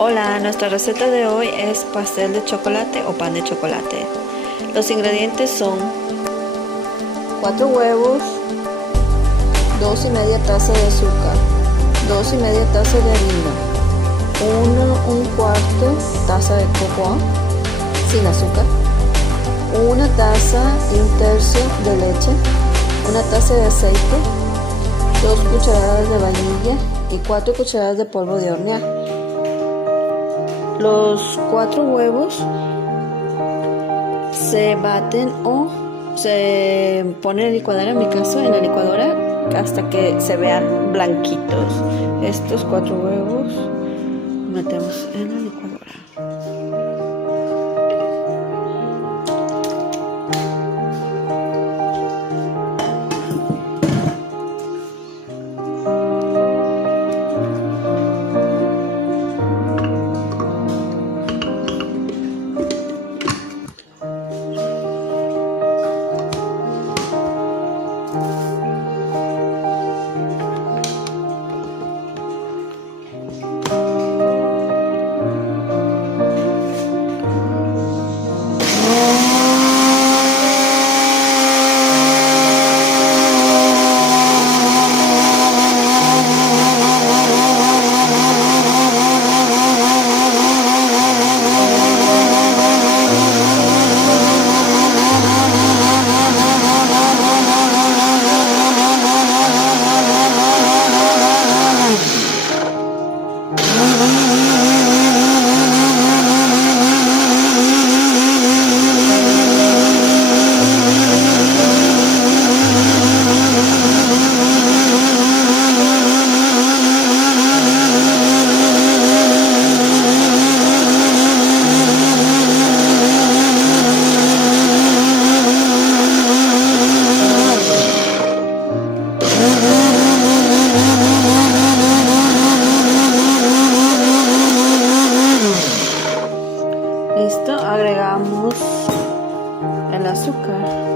Hola, nuestra receta de hoy es pastel de chocolate o pan de chocolate. Los ingredientes son 4 huevos, 2,5 tazas de azúcar, 2,5 tazas de harina, 1/4 taza de cocoa sin azúcar, 1 taza y 1/3 de leche, 1 taza de aceite, 2 cucharadas de vainilla y 4 cucharadas de polvo de hornear. Los 4 huevos se baten o se pone en la licuadora, en mi caso en la licuadora, hasta que se vean blanquitos. Estos 4 huevos metemos en la licuadora. Listo, agregamos el azúcar.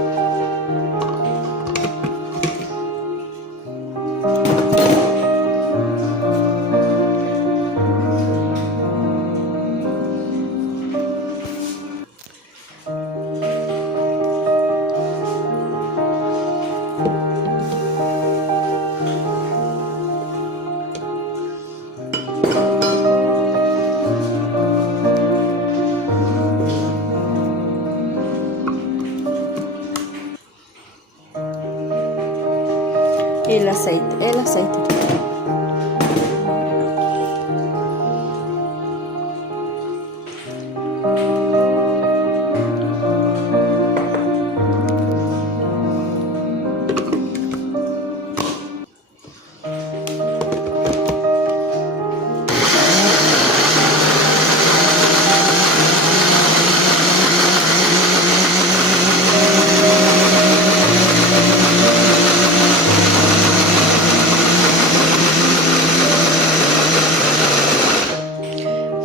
Y el aceite.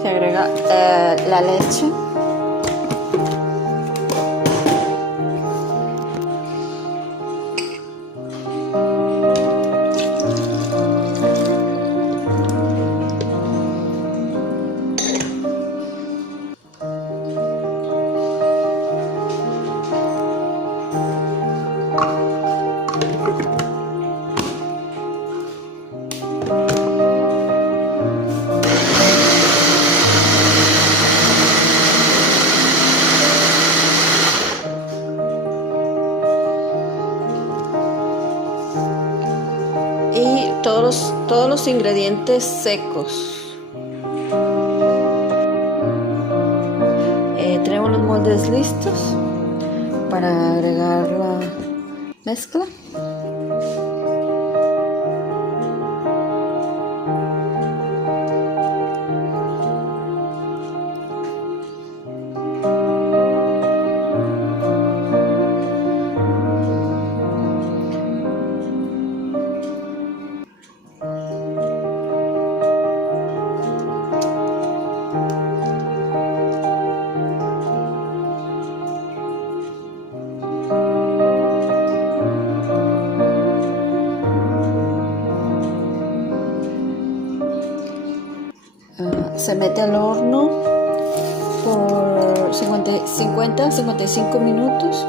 Se agrega la leche. Y todos los ingredientes secos. Tenemos los moldes listos para agregar la mezcla. Se mete al horno por 50-55 minutos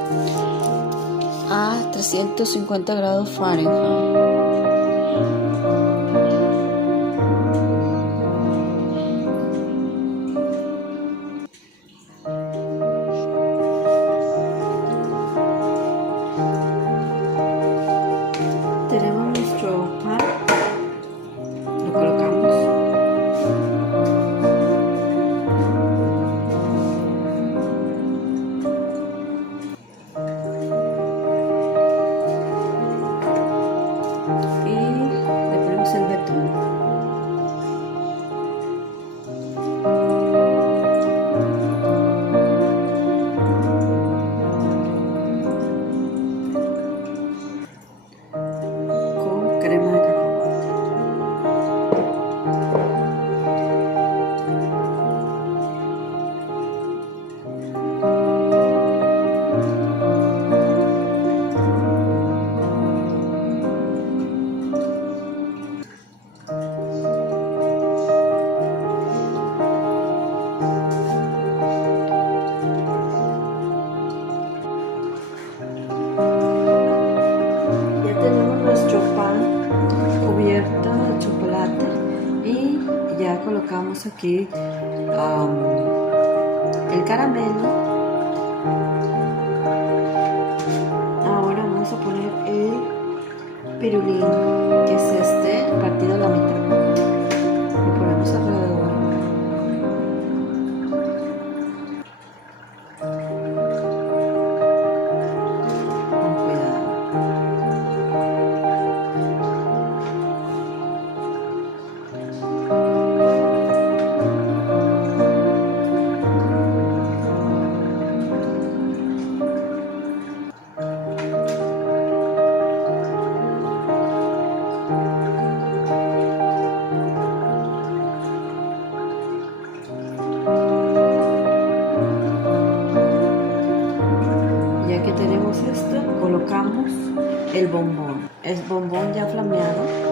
a 350 grados Fahrenheit. Tenemos nuestro pan, lo colocamos. Y le ponemos el betún. Crema de cacahuate. Ya tenemos nuestro pan cubierto de chocolate y ya colocamos aquí el caramelo. Ahora vamos a poner el pirulín, que es este partido a la mitad. Lo ponemos alrededor. Con cuidado. Ya que tenemos esto, colocamos el bombón. El bombón ya flameado.